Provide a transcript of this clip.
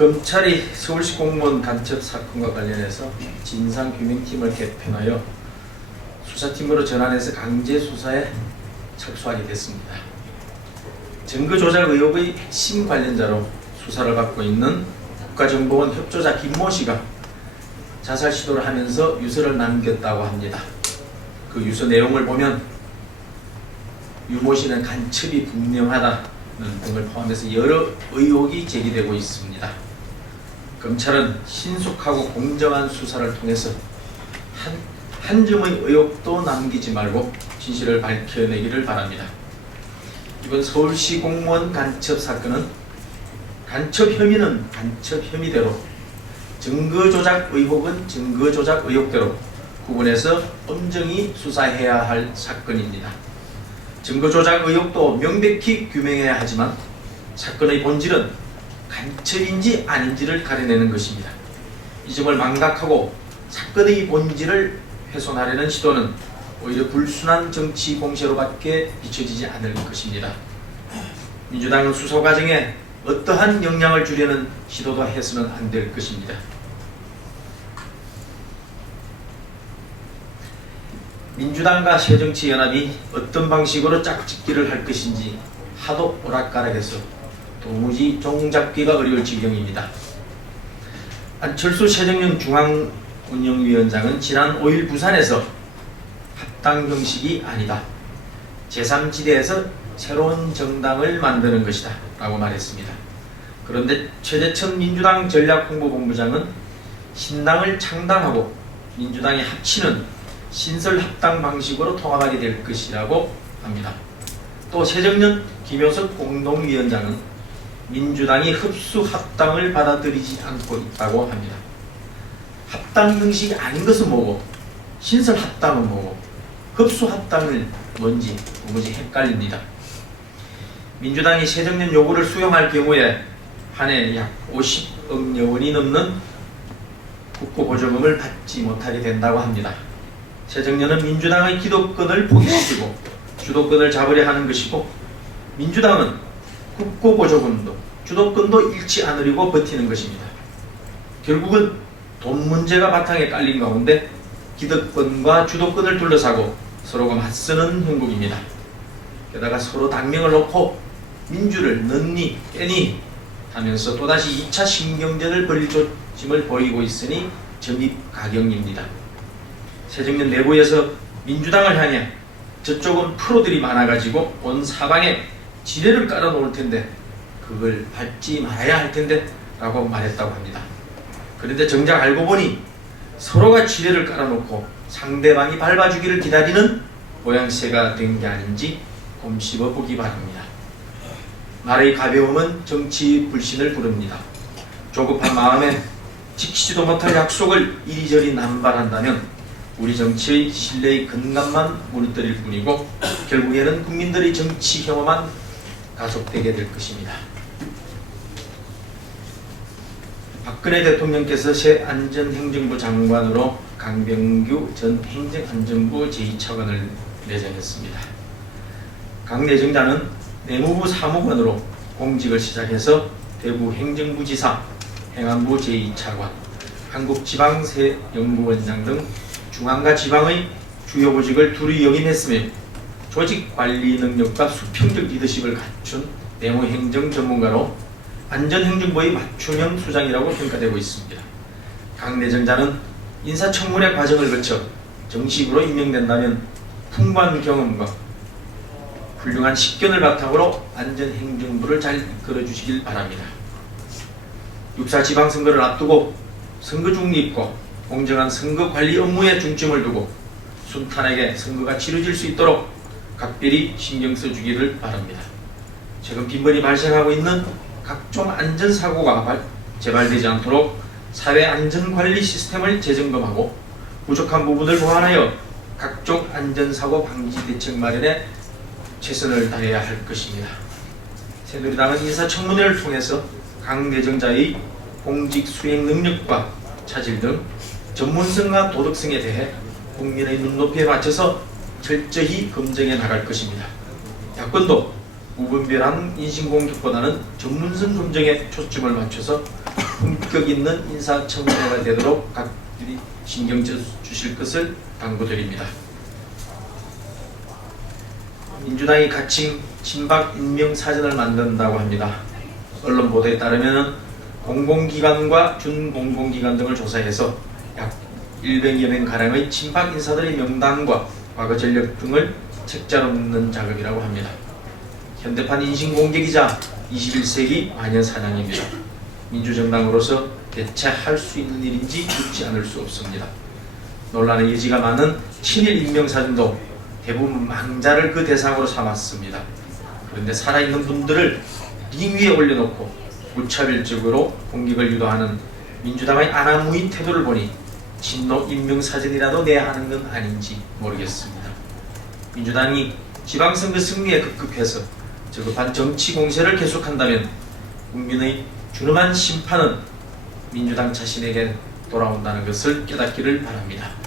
검찰이 서울시 공무원 간첩 사건과 관련해서 진상규명팀을 개편하여 수사팀으로 전환해서 강제 수사에 착수하게 됐습니다. 증거 조작 의혹의 핵심 관련자로 수사를 받고 있는 국가정보원 협조자 김모 씨가 자살 시도를 하면서 유서를 남겼다고 합니다. 그 유서 내용을 보면 유모 씨는 간첩이 분명하다는 등을 포함해서 여러 의혹이 제기되고 있습니다. 검찰은 신속하고 공정한 수사를 통해서 한 점의 의혹도 남기지 말고 진실을 밝혀내기를 바랍니다. 이번 서울시 공무원 간첩 사건은 간첩 혐의는 간첩 혐의대로, 증거 조작 의혹은 증거 조작 의혹대로 구분해서 엄정히 수사해야 할 사건입니다. 증거 조작 의혹도 명백히 규명해야 하지만 사건의 본질은 간첩인지 아닌지를 가려내는 것입니다. 이 점을 망각하고 사건의 본질을 훼손하려는 시도는 오히려 불순한 정치 공세로밖에 비춰지지 않을 것입니다. 민주당은 수사 과정에 어떠한 영향을 주려는 시도도 해서는 안 될 것입니다. 민주당과 새정치연합이 어떤 방식으로 짝짓기를 할 것인지 하도 오락가락해서 도무지 종잡기가 어려울 지경입니다. 안철수 새정연 중앙운영위원장은 지난 5일 부산에서 합당 형식이 아니다, 제3지대에서 새로운 정당을 만드는 것이다 라고 말했습니다. 그런데 최재천 민주당 전략홍보본부장은 신당을 창당하고 민주당이 합치는 신설합당 방식으로 통합하게 될 것이라고 합니다. 또 새정연 김효석 공동위원장은 민주당이 흡수합당을 받아들이지 않고 있다고 합니다. 합당 형식이 아닌 것은 뭐고 신설합당은 뭐고 흡수합당은 뭔지 도무지 헷갈립니다. 민주당이 새정연 요구를 수용할 경우에 한 해 약 50억 원이 넘는 국고보조금을 받지 못하게 된다고 합니다. 새정연은 민주당의 기득권을 포기시키고 주도권을 잡으려 하는 것이고, 민주당은 국고보조금도 주도권도 잃지 않으려고 버티는 것입니다. 결국은 돈 문제가 바탕에 깔린 가운데 기득권과 주도권을 둘러싸고 서로가 맞서는 형국입니다. 게다가 서로 당명을 놓고 민주를 넣니 깨니 하면서 또다시 2차 신경전을 벌일 조짐을 보이고 있으니 점입가경입니다. 새정연 내부에서 민주당을 향해 저쪽은 프로들이 많아가지고 온 사방에 지뢰를 깔아놓을 텐데 그걸 밟지 말아야 할 텐데 라고 말했다고 합니다. 그런데 정작 알고 보니 서로가 지뢰를 깔아놓고 상대방이 밟아주기를 기다리는 모양새가 된 게 아닌지 곰씹어 보기 바랍니다. 말의 가벼움은 정치 불신을 부릅니다. 조급한 마음에 지키지도 못할 약속을 이리저리 남발한다면 우리 정치의 신뢰의 근간만 무너뜨릴 뿐이고 결국에는 국민들의 정치 혐오만 가속되게 될 것입니다. 박근혜 대통령께서 새 안전행정부 장관으로 강병규 전 행정안전부 제2차관을 내정했습니다. 강 내정자는 내무부 사무관으로 공직을 시작해서 대구 행정부지사, 행안부 제2차관, 한국지방세연구원장 등 중앙과 지방의 주요 보직을 두루 역임했으며 조직관리 능력과 수평적 리더십을 갖춘 내무행정 전문가로 안전행정부의 맞춤형 수장이라고 평가되고 있습니다. 강 내정자는 인사청문회 과정을 거쳐 정식으로 임명된다면 풍부한 경험과 훌륭한 식견을 바탕으로 안전행정부를 잘 이끌어주시길 바랍니다. 6.4 지방선거를 앞두고 선거 중립과 공정한 선거관리 업무에 중점을 두고 순탄하게 선거가 치러질 수 있도록 각별히 신경 써주기를 바랍니다. 최근 빈번히 발생하고 있는 각종 안전사고가 재발되지 않도록 사회안전관리 시스템을 재점검하고 부족한 부분을 보완하여 각종 안전사고 방지 대책 마련에 최선을 다해야 할 것입니다. 새누리당은 인사청문회를 통해서 강 내정자의 공직 수행 능력과 차질 등 전문성과 도덕성에 대해 국민의 눈높이에 맞춰서 철저히 검증해 나갈 것입니다. 야권도 무분별한 인신공격보다는 전문성 검증에 초점을 맞춰서 품격 있는 인사청문회가 되도록 각들이 신경 주실 것을 당부드립니다. 민주당이 가칭 친박 임명 사전을 만든다고 합니다. 언론 보도에 따르면 공공기관과 준공공기관 등을 조사해서 약 100여 명 가량의 친박 인사들의 명단과 과거 전력 등을 책자로 묶는 작업이라고 합니다. 현대판 인신공격이자 21세기 마녀사냥입니다. 민주정당으로서 대체 할 수 있는 일인지 묻지 않을 수 없습니다. 논란의 여지가 많은 친일 임명사진도 대부분 망자를 그 대상으로 삼았습니다. 그런데 살아있는 분들을 링 위에 올려놓고 무차별적으로 공격을 유도하는 민주당의 아나무인 태도를 보니 친노 임명사진이라도 내야 하는 건 아닌지 모르겠습니다. 민주당이 지방선거 승리에 급급해서 저급한 정치 공세를 계속한다면 국민의 준엄한 심판은 민주당 자신에게 돌아온다는 것을 깨닫기를 바랍니다.